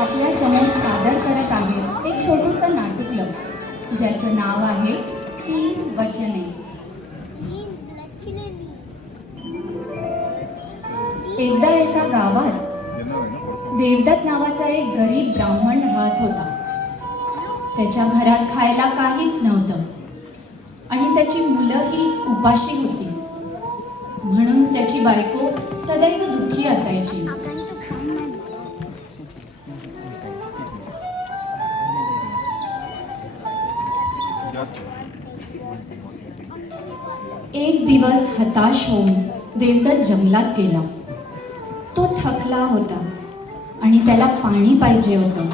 आपल्या समोर सादर करत आहे एक छोटंसं नाटुकलं ज्याचं नाव आहे तीन वचने. एकदा एका गावात देवदत्त नावाचा एक गरीब ब्राह्मण राहत होता. त्याच्या घरात खायला काहीच नव्हतं आणि त्याची मुलंही उपाशी होती. म्हणून त्याची बायको सदैव दुःखी असायची. एक दिवस हताश होऊन देवदत्त जंगलात गेला. तो थकला होता आणि त्याला पाणी पाहिजे होतं.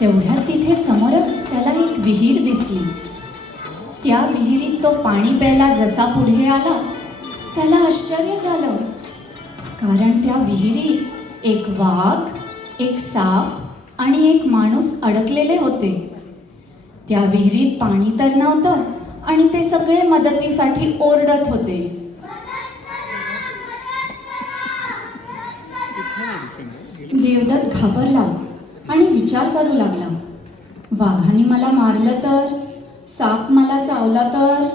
तेवढ्यात तिथे समोरच त्याला एक विहीर दिसली. त्या विहिरीत तो पाणी प्यायला जसा पुढे आला त्याला आश्चर्य झालं, कारण त्या विहिरीत एक वाघ, एक साप आणि एक माणूस अडकलेले होते. त्या विहिरीत पाणी तर नव्हतं आणि ते सगळे मदतीसाठी ओरडत होते. देवदत्त घाबरला आणि विचार करू लागला, वाघाने मला मारलं तर, साप मला चावला तर.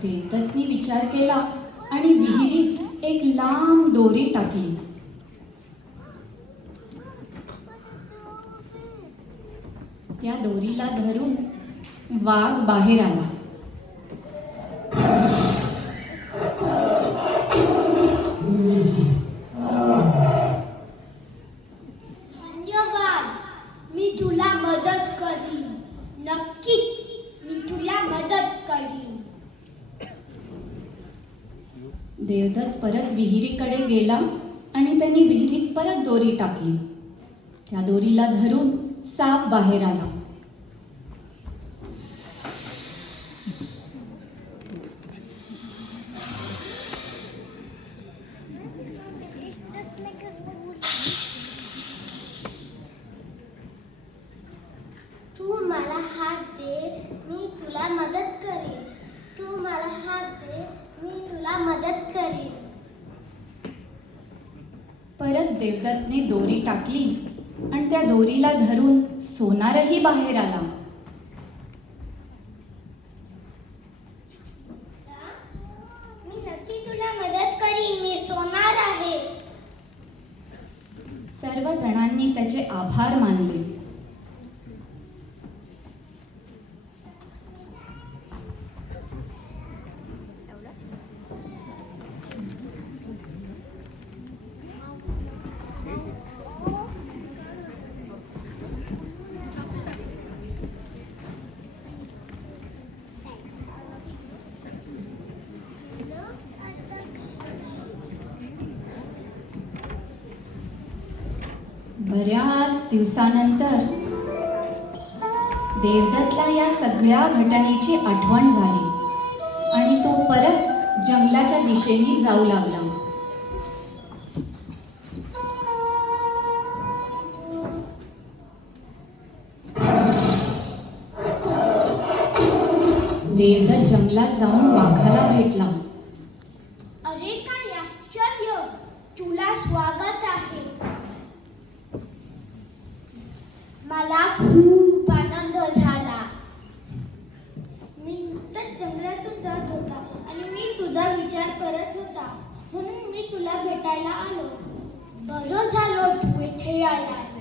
देवदत्तने विचार केला आणि विहिरीत एक लांब दोरी टाकली. त्या दोरीला धरून वाघ बाहेर आला. धन्यवाद, मी तुला मदत करीन. नक्कीच मी तुला मदत करीन. देवदत्त परत विहिरीकडे गेला आणि त्यांनी विहिरीत परत दोरी टाकली. त्या दोरीला धरून साप बाहेर आला. तू मला हात दे, मी तुला मदत करीन. तू मला हात दे, मी तुला मदत करीन. परत देवदत्तने दोरी टाकली आणि त्या दोरीला धरून सोनारही बाहेर आला. मी नक्की तुला मदत करीन. मी सोनार आहे. सर्व जणांनी त्याचे आभार मानले. बऱ्याच दिवसानंतर देवदत्तला या सगळ्या घटनेची आठवण झाली आणि तो परत जंगलाच्या दिशेने जाऊ लागला. देवदत्त जंगलात जाऊन वाघाला भेटला. अरे काय आश्चर्य, तुला स्वागत आहे. मला खूप आनंद झाला. मी नुकताच जंगलातून जात होता आणि मी तुझा विचार करत होता, म्हणून मी तुला भेटायला आलो. बरं झालं तू इथे आलास.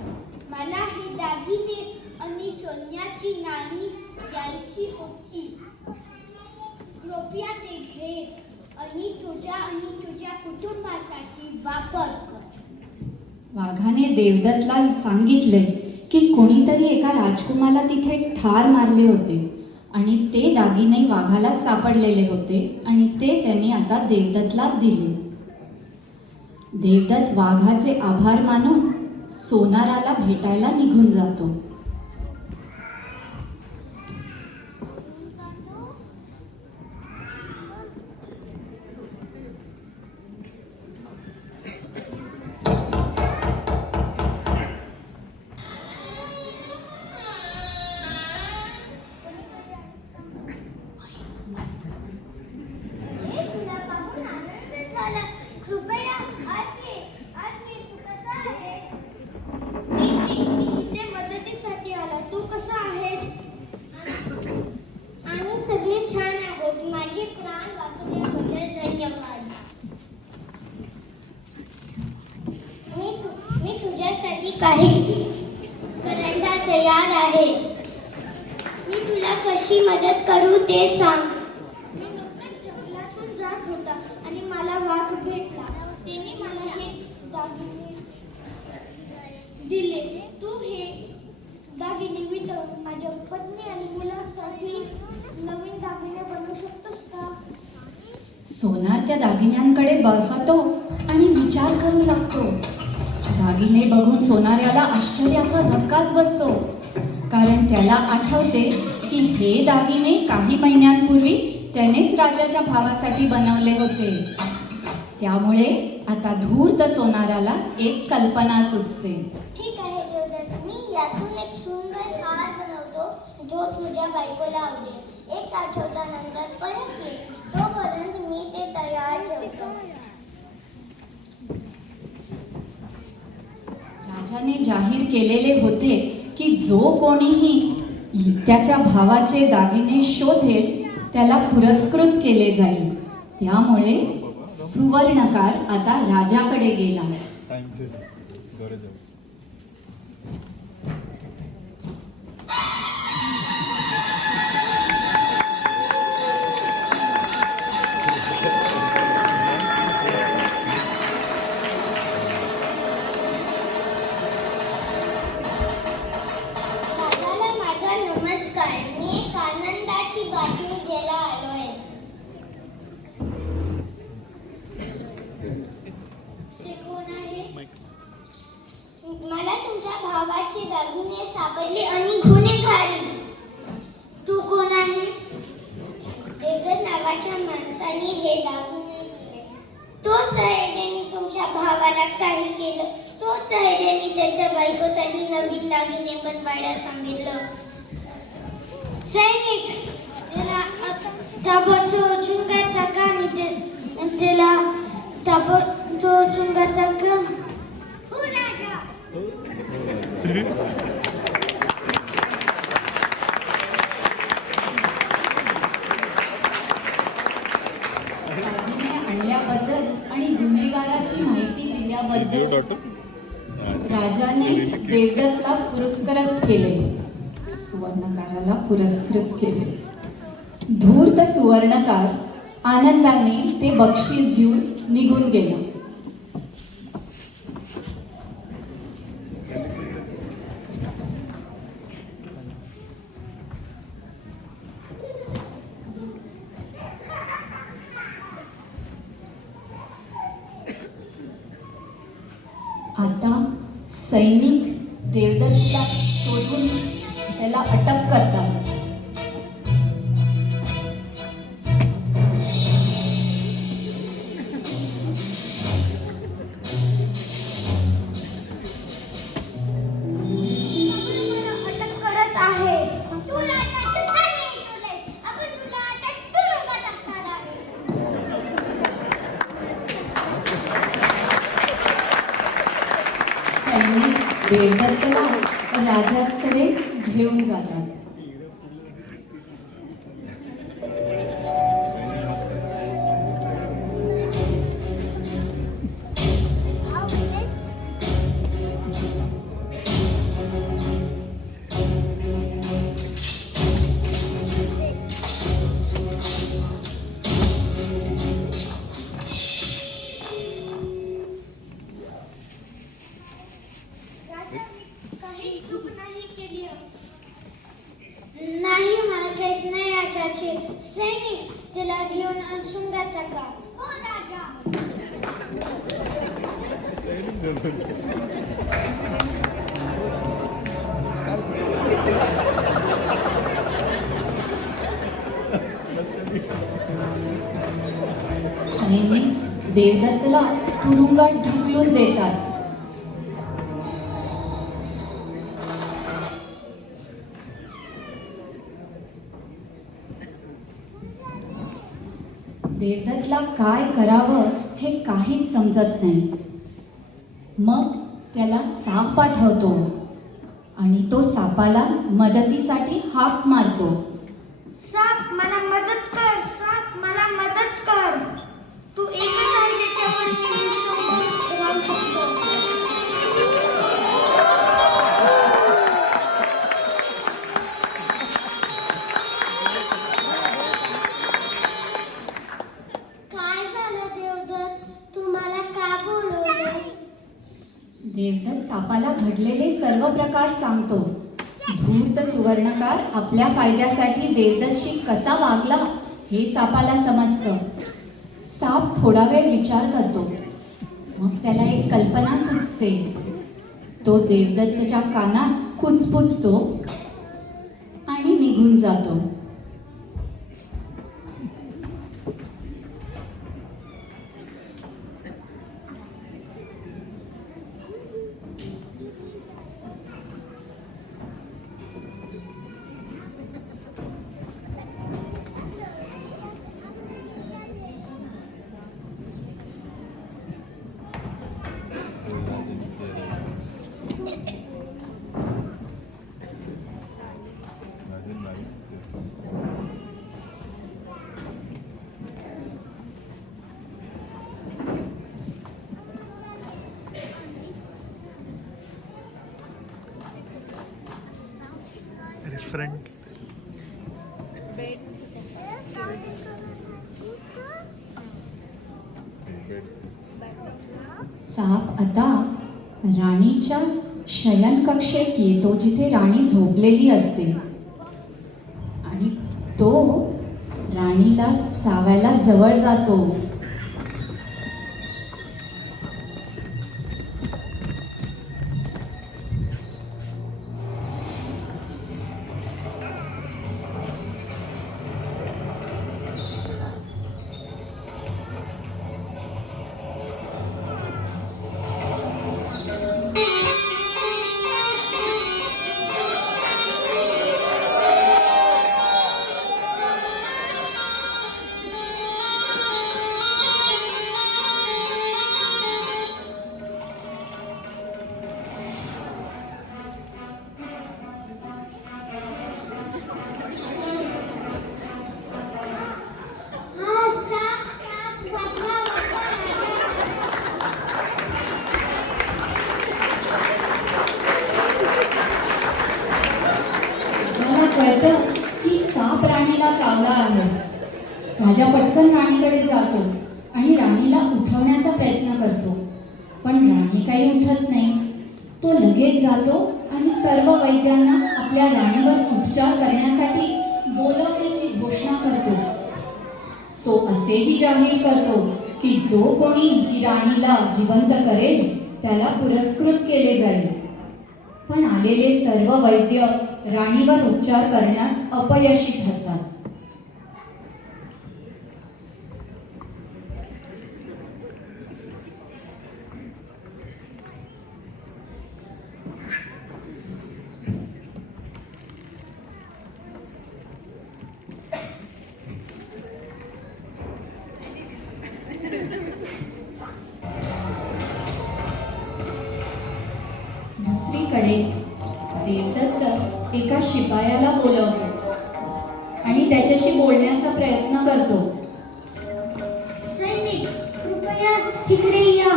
मला हे दागिने आणि सोन्याची नाणी द्यायची होती. कृपया ते घे आणि तुझ्या कुटुंबासाठी वापर कर. वाघाने देवदत्तला सांगितले की कोणीतरी एका राजकुमाराला तिथे ठार मारले होते आणि ते दागिने वाघाला सापडलेले होते आणि ते त्याने आता देवदत्तला दिले. देवदत्त वाघाचे आभार मानून सोनाराला भेटायला निघून जातो. तुला कशी मदत करू ते सांग. मी नुकताच जंगलातून जात होता आणि मला वाघ भेटला. त्याने मला हे दागिने दिले. तू हे दागिने विकून माझ्या पत्नी आणि मुलासाठी नवीन दागिने बनवू शकतोस का? सोनार त्या दागिन्यांकडे बघतो आणि विचार करू लागतो. दागिने बघून सोनाऱ्याला आश्चर्याचा धक्काच बसतो, कारण त्याला आठवते की हे दागिने काही महिन्यांपूर्वी त्यानेच राजाच्या भावासाठी बनवले होते. त्यामुळे आता धूर्त सोनाराला एक कल्पना सुचते. ठीक आहे देवदत्त, मी यातून एक सुंदर हार बनवतो जो तुझ्या बायकोला आवडेल. एक आठवड्यानंतर परत ये. तोपर्यंत मी ते तयार ठेवतो. राजाने जाहीर केलेले होते की जो कोणीही त्याच्या भावाचे दागिने शोधेल त्याला पुरस्कृत केले जाईल. त्यामुळे सुवर्णकार आता राजाकडे गेला. राजाला माझा नमस्कार. मी एक आनंदाची बातमी द्यायला आलोय. ते कोण आहे? मला तुमच्या भावाचे दागिने सापडले आणि गुन्हेगारी. तू कोण आहे? देवदत्त नावाच्या माणसाने हे दागिने दिले. तोच आहे ज्याने तुमच्या भावाला काही केलं. तोच आहे ज्याने त्याच्या बायकोसाठी नवीन दागिने बनवायला सांगितलं. सैनिक, त्याला ताबडतोब चुंगात टाका आणि त्याला ताबडतोब चुंगात टाका. हो राजा. दागिने आणल्याबद्दल आणि गुन्हेगाराची माहिती दिल्याबद्दल राजाने देवदत्तला पुरस्कृत केले. सुवर्णकाराला पुरस्कृत केले. धूर्त सुवर्णकार आनंदाने ते बक्षीस घेऊन निघून गेला. आता सैनिक देवदत्तला शोधून त्याला अटक करतात. अटक करत आहे. तू राजाचे प्राण उठवलेस. आपण तुला आता तुरुंगात टाकणार आहे. सैनिक देवदत्तला राजाकडे घेऊन जातात. राजा, काही चूक नाही केली. नाही, मला काहीच नाही ऐकायचे. सैनिक, त्याला घेऊन अंशुंगात टाका. हो राजा. सैनिक देवदत्तला तुरुंगात ढकलून देतात. देवदत्तला काय करावं हे काहीच समजत नाही. मग त्याला साप पाठवतो आणि तो सापाला मदतीसाठी हाक मारतो. साप, मला मदत कर. साप, मला मदत कर. तू एकच आहे ज्याच्यावर मी समोर राहू शकतो. सापाला घडलेले सर्व प्रकार सांगतो. धूर्त सुवर्णकार आपल्या फायद्यासाठी देवदत्तशी कसा वागला हे सापाला समजतं. साप थोडा वेळ विचार करतो. मग त्याला एक कल्पना सुचते. तो देवदत्तच्या कानात कुचपुचतो आणि निघून जातो. फ्रंट साप आता राणीच्या शयनकक्षेत येतो, जिथे राणी झोपलेली असते. आणि तो राणीला चावायला जवळ जातो. हा, साप, साप, वाचवा, मला कळतं की साप राणीला चावला आहे. राजा पटकन राणीकडे जातो आणि राणीला उठवण्याचा प्रयत्न करतो. पण राणी काही उठत नाही. तो लगेच जातो आणि सर्व वैद्यांना आपल्या राणीवर उपचार करण्यासाठी बोलवण्याची घोषणा करतो. तो असेही जाहीर करतो की जो कोणी ही राणीला जिवंत करेल त्याला पुरस्कृत केले जाईल. पण आलेले सर्व वैद्य राणीवर उपचार करण्यास अपयशी ठरतात. दुसरीकडे देवदत्त एका शिपायाला बोलवतो आणि त्याच्याशी बोलण्याचा प्रयत्न करतो. सैनिक, कृपया तिकडे या.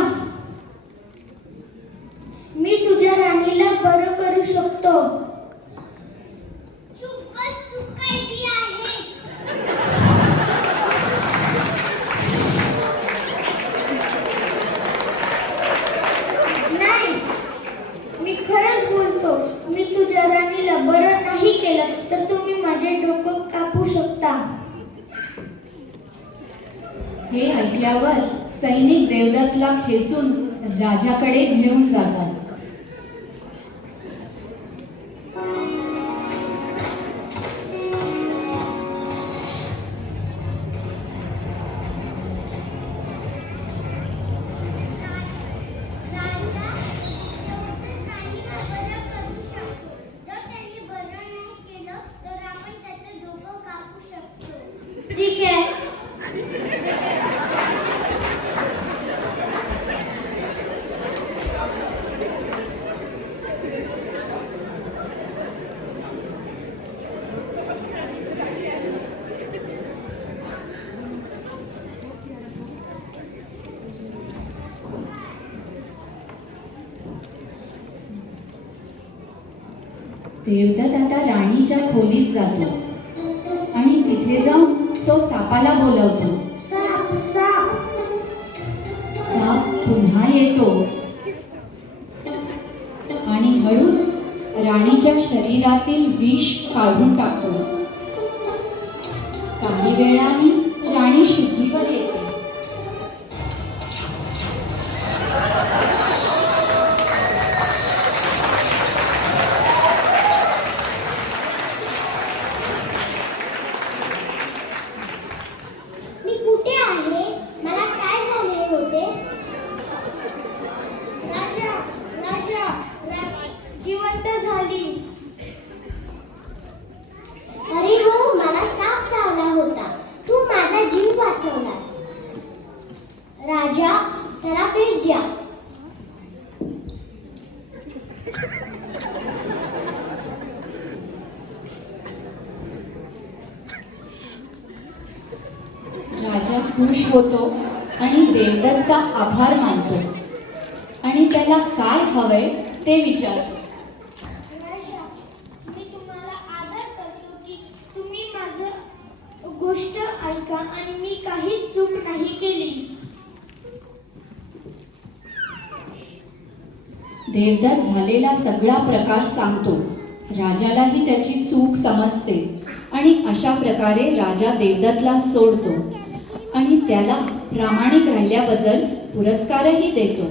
मी तुझ्या राणीला बरं करू शकतो. चुप बस, तू कैदी आहेस. नाही, मी खरंच बोलतो. मी तुझ्या राणीला बरं नाही केलं तर तुम्ही माझे डोकं कापू शकता. हे ऐकल्यावर सैनिक देवदत्तला खेचून राजाकडे घेऊन जातात. ठीक आहे. देवदत्त आता राणीच्या खोलीत जातो आणि तिथे जाऊन तो सापाला बोलवतो. साप, साप. साप पुन्हा येतो राजाच्या शरीरातील विष काढून टाकतो. काही वेळाने राणी शुद्धीवर येते. मी कुठे आहे? मला काय झाले होते? राजा राजा जिवंत झाली. अरे हो, मला साप चावला होता. तू माझा जीव वाचवलास. राजा, त्याला भेट द्या. राजा खुश होतो आणि देवदत्तचा आभार मानतो आणि त्याला काय हवंय ते विचारतो. राजा, मी तुम्हाला आदर करतो की तुम्ही माझं गोष्ट ऐका आणि मी काही चूक नाही केली. देवदत्त झालेला सगळा प्रकार सांगतो. राजालाही त्याची चूक समजते आणि अशा प्रकारे राजा देवदत्तला सोडतो आणि त्याला प्रामाणिक राहिल्याबद्दल पुरस्कारही देतो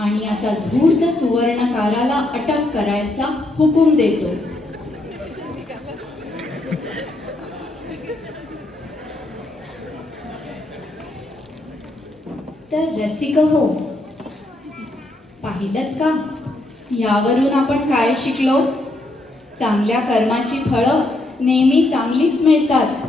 आणि आता धूर्त सुवर्णकाराला अटक करायचा हुकूम देतो. तर रसिक हो, पाहिलत का यावरून आपण काय शिकलो? चांगल्या कर्माची फळं नेहमी चांगलीच मिळतात.